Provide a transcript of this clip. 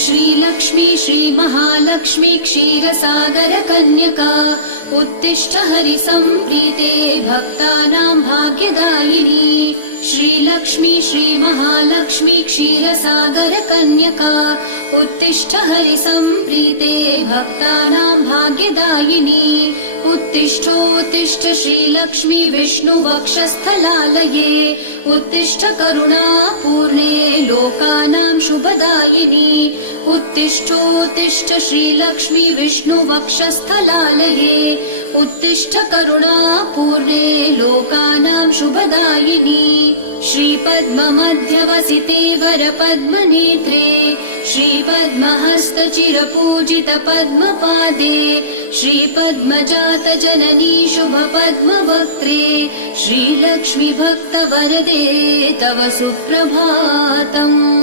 श्रीलक्ष्मी श्रीमहालक्ष्मी क्षीरसागर कन्यका उत्तिष्ठ हरिसम्प्रीते भक्तानां भाग्यदायिनी। श्रीलक्ष्मी श्रीमहालक्ष्मी क्षीरसागर कन्यका उत्तिष्ठ हरिसम्प्रीते भक्तानां भाग्यदायिनी। उत्तिष्ठोत्तिष्ठ श्रीलक्ष्मी विष्णुवक्षस्थलालये उत्तिष्ठ करुणापूर्णे लोकानां शुभदायिनी। उत्तिष्ठोत्तिष्ठ श्रीलक्ष्मी विष्णुवक्षस्थलालये उत्तिष्ठ करुणापूर्णे लोकानां शुभदायिनी। श्रीपद्ममध्यवसिते वरपद्मनेत्रे श्रीपद्महस्तचिरपूजित पद्मपादे श्रीपद्मजात जननी शुभपद्मवक्त्रे श्रीलक्ष्मी भक्तवरदे तव सुप्रभातम्।